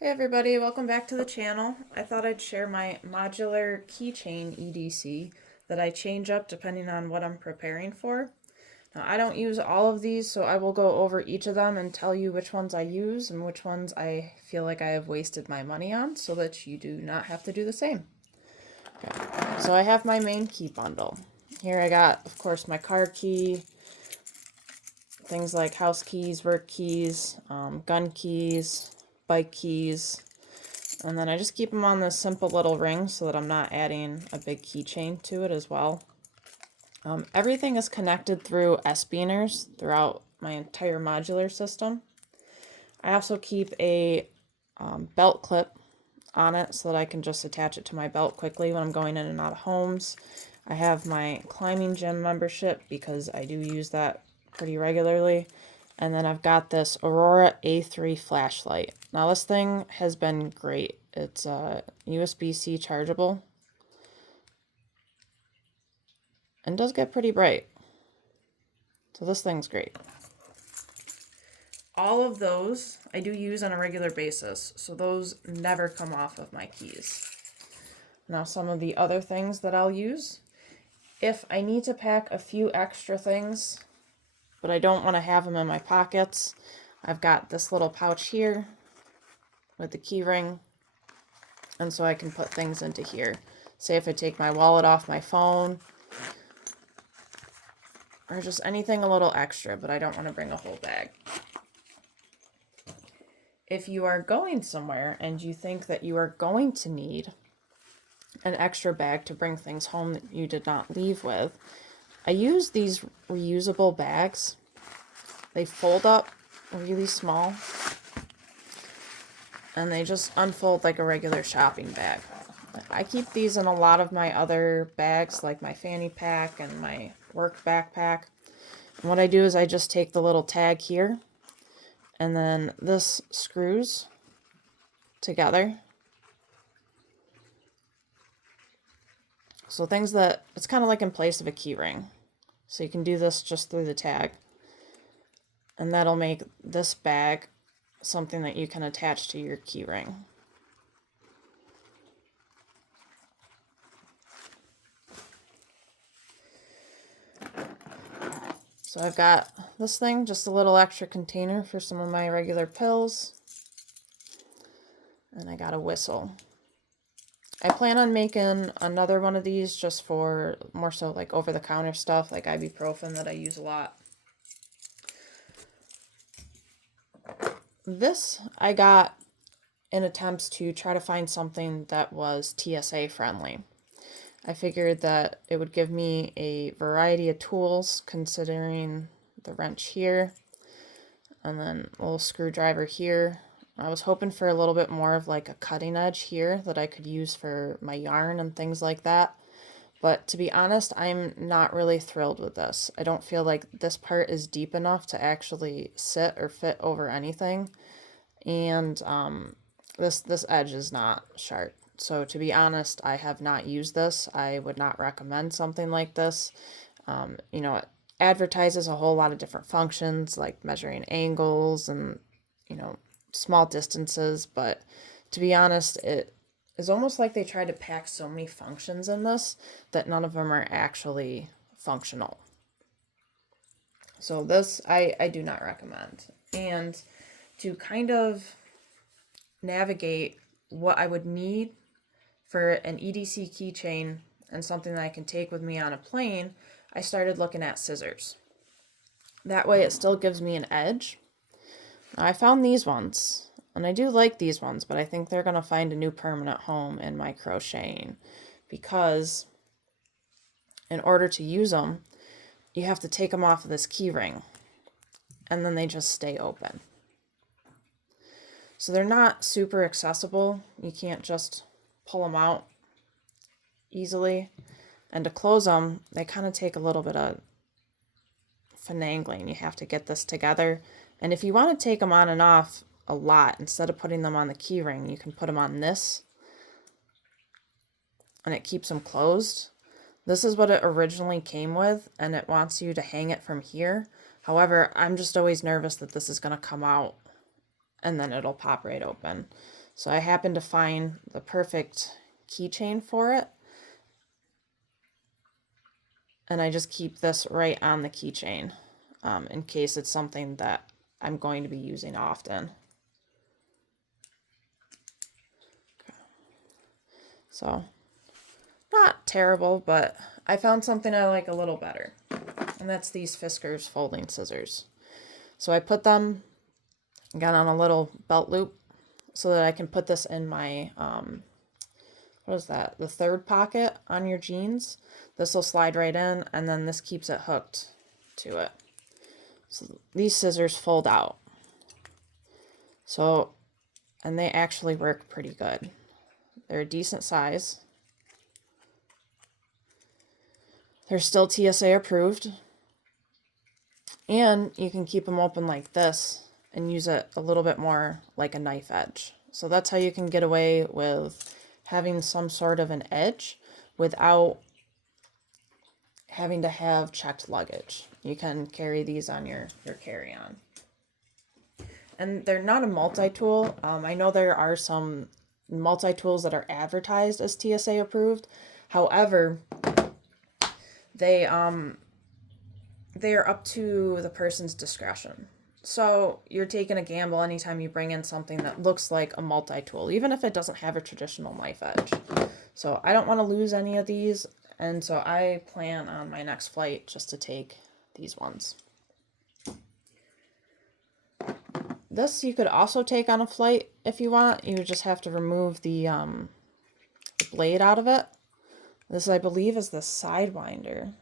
Hey everybody, welcome back to the channel. I thought I'd share my modular keychain EDC that I change up depending on what I'm preparing for. Now I don't use all of these, so I will go over each of them and tell you which ones I use and which ones I feel like I have wasted my money on so that you do not have to do the same. Okay. So I have my main key bundle. Here I got, of course, my car key, things like house keys, work keys, gun keys, bike keys, and then I just keep them on this simple little ring so that I'm not adding a big keychain to it as well. Everything is connected through S-beaners throughout my entire modular system. I also keep a belt clip on it so that I can just attach it to my belt quickly when I'm going in and out of homes. I have my climbing gym membership because I do use that pretty regularly. And then I've got this Aurora A3 flashlight. Now this thing has been great. It's USB-C chargeable and does get pretty bright. So this thing's great. All of those I do use on a regular basis, so those never come off of my keys. Now some of the other things that I'll use, if I need to pack a few extra things, but I don't want to have them in my pockets, I've got this little pouch here with the key ring, and so I can put things into here. Say if I take my wallet off my phone, or just anything a little extra, but I don't want to bring a whole bag. If you are going somewhere and you think that you are going to need an extra bag to bring things home that you did not leave with, I use these reusable bags. They fold up really small and they just unfold like a regular shopping bag. I keep these in a lot of my other bags, like my fanny pack and my work backpack. And what I do is I just take the little tag here, and then this screws together. So things that, it's kind of like in place of a key ring. So you can do this just through the tag. And that'll make this bag something that you can attach to your key ring. So I've got this thing, just a little extra container for some of my regular pills. And I got a whistle. I plan on making another one of these just for more so like over-the-counter stuff, like ibuprofen that I use a lot. This I got in attempts to try to find something that was TSA friendly. I figured that it would give me a variety of tools, considering the wrench here and then a little screwdriver here. I was hoping for a little bit more of like a cutting edge here that I could use for my yarn and things like that. But to be honest, I'm not really thrilled with this. I don't feel like this part is deep enough to actually sit or fit over anything. And this edge is not sharp. So to be honest, I have not used this. I would not recommend something like this. It advertises a whole lot of different functions like measuring angles and, small distances. But to be honest, it is almost like they tried to pack so many functions in this that none of them are actually functional. So this I do not recommend. And to kind of navigate what I would need for an EDC keychain and something that I can take with me on a plane, I started looking at scissors. That way it still gives me an edge. Now, I found these ones, and I do like these ones, but I think they're going to find a new permanent home in my crocheting because in order to use them, you have to take them off of this key ring, and then they just stay open. So they're not super accessible. You can't just pull them out easily. And to close them, they kind of take a little bit of finagling. You have to get this together. And if you want to take them on and off a lot, instead of putting them on the key ring, you can put them on this, and it keeps them closed. This is what it originally came with, and it wants you to hang it from here. However, I'm just always nervous that this is going to come out and then it'll pop right open. So I happened to find the perfect keychain for it. And I just keep this right on the keychain in case it's something that I'm going to be using often. So, not terrible, but I found something I like a little better. And that's these Fiskars folding scissors. So I put them, got on a little belt loop so that I can put this in my, what is that? The third pocket on your jeans. This will slide right in, and then this keeps it hooked to it. So these scissors fold out. So, and they actually work pretty good. They're a decent size. They're still TSA approved. And you can keep them open like this and use it a little bit more like a knife edge. So that's how you can get away with having some sort of an edge without having to have checked luggage. You can carry these on your carry-on. And they're not a multi-tool. I know there are some multi-tools that are advertised as TSA approved. However, they are up to the person's discretion. So you're taking a gamble anytime you bring in something that looks like a multi-tool, even if it doesn't have a traditional knife edge. So I don't want to lose any of these, and so I plan on my next flight just to take these ones. This you could also take on a flight if you want. You would just have to remove the blade out of it. This, I believe, is the Sidewinder.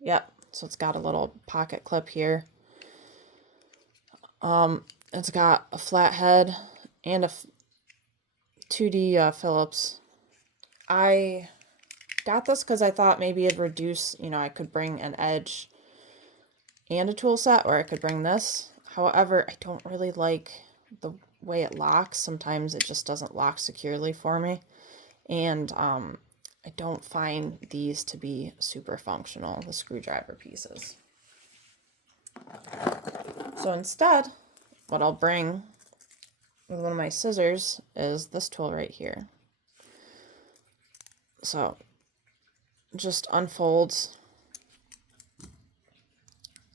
Yep, so it's got a little pocket clip here. It's got a flat head and a 2D Phillips. I got this because I thought maybe it'd reduce, I could bring an edge and a tool set, or I could bring this. However, I don't really like the way it locks. Sometimes it just doesn't lock securely for me. And I don't find these to be super functional, the screwdriver pieces. So instead, what I'll bring with one of my scissors is this tool right here. So just unfolds,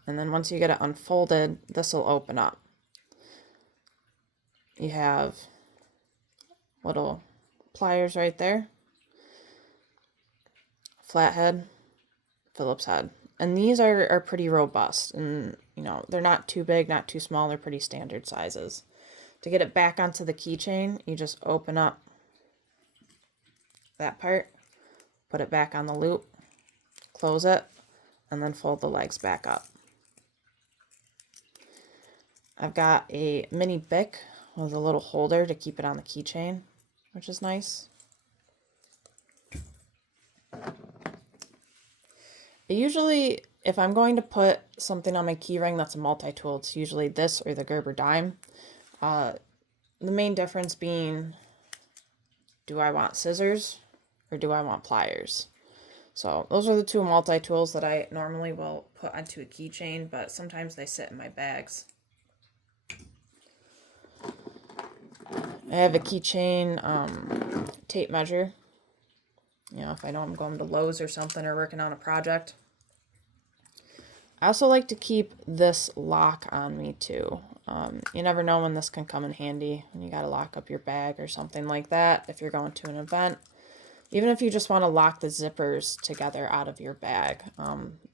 and then once you get it unfolded, this will open up. You have little pliers right there, flathead, Phillips head, and these are pretty robust, and they're not too big, not too small. They're pretty standard sizes. To get it back onto the keychain, you just open up that part, put it back on the loop, close it, and then fold the legs back up. I've got a mini Bic with a little holder to keep it on the keychain, which is nice. Usually, if I'm going to put something on my keyring that's a multi-tool, it's usually this or the Gerber dime. The main difference being, do I want scissors or do I want pliers? So those are the two multi-tools that I normally will put onto a keychain, but sometimes they sit in my bags. I have a keychain tape measure. If I know I'm going to Lowe's or something or working on a project. I also like to keep this lock on me too. You never know when this can come in handy when you got to lock up your bag or something like that if you're going to an event. Even if you just want to lock the zippers together out of your bag,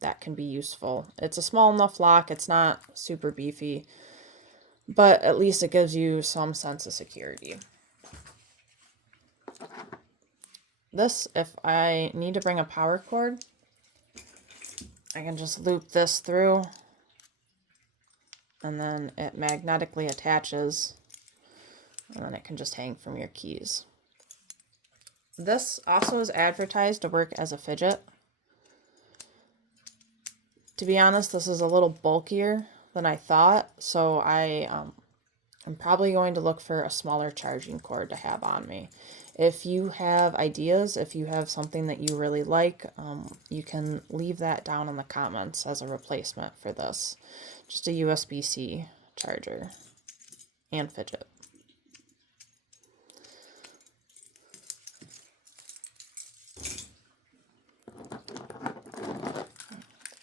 that can be useful. It's a small enough lock. It's not super beefy, but at least it gives you some sense of security. This, if I need to bring a power cord, I can just loop this through, and then it magnetically attaches, and then it can just hang from your keys. This also is advertised to work as a fidget. To be honest, this is a little bulkier than I thought, so I'm probably going to look for a smaller charging cord to have on me. If you have ideas, if you have something that you really like, you can leave that down in the comments as a replacement for this. Just a USB-C charger and fidget.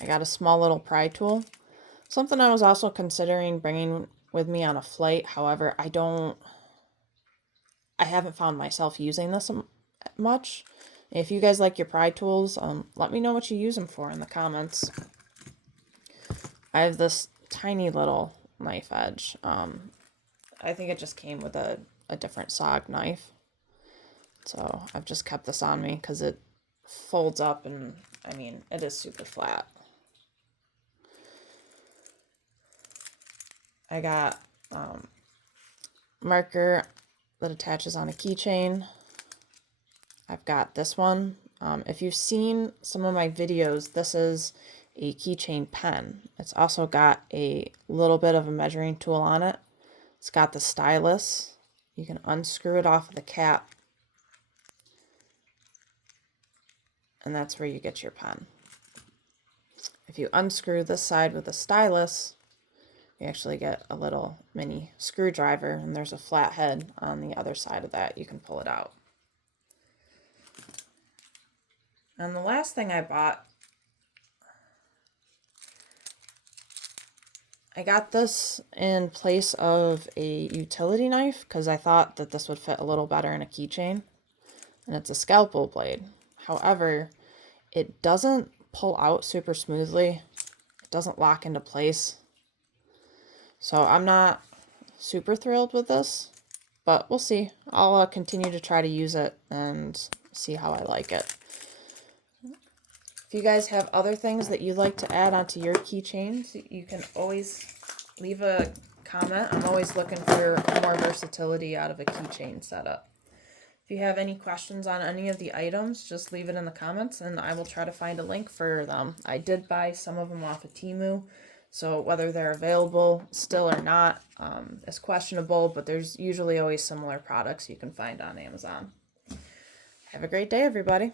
I got a small little pry tool. Something I was also considering bringing with me on a flight. However, I haven't found myself using this much. If you guys like your pry tools, let me know what you use them for in the comments. I have this tiny little knife edge. I think it just came with a different SOG knife. So I've just kept this on me because it folds up and, I mean, it is super flat. I got marker that attaches on a keychain. I've got this one. If you've seen some of my videos, this is a keychain pen. It's also got a little bit of a measuring tool on it. It's got the stylus. You can unscrew it off of the cap, and that's where you get your pen. If you unscrew this side with the stylus, you actually get a little mini screwdriver, and there's a flat head on the other side of that. You can pull it out. And the last thing I bought, I got this in place of a utility knife because I thought that this would fit a little better in a keychain. And it's a scalpel blade. However, it doesn't pull out super smoothly. It doesn't lock into place. So I'm not super thrilled with this, but we'll see. I'll continue to try to use it and see how I like it. If you guys have other things that you'd like to add onto your keychains, you can always leave a comment. I'm always looking for more versatility out of a keychain setup. If you have any questions on any of the items, just leave it in the comments and I will try to find a link for them. I did buy some of them off of Temu, so whether they're available still or not is questionable, but there's usually always similar products you can find on Amazon. Have a great day, everybody.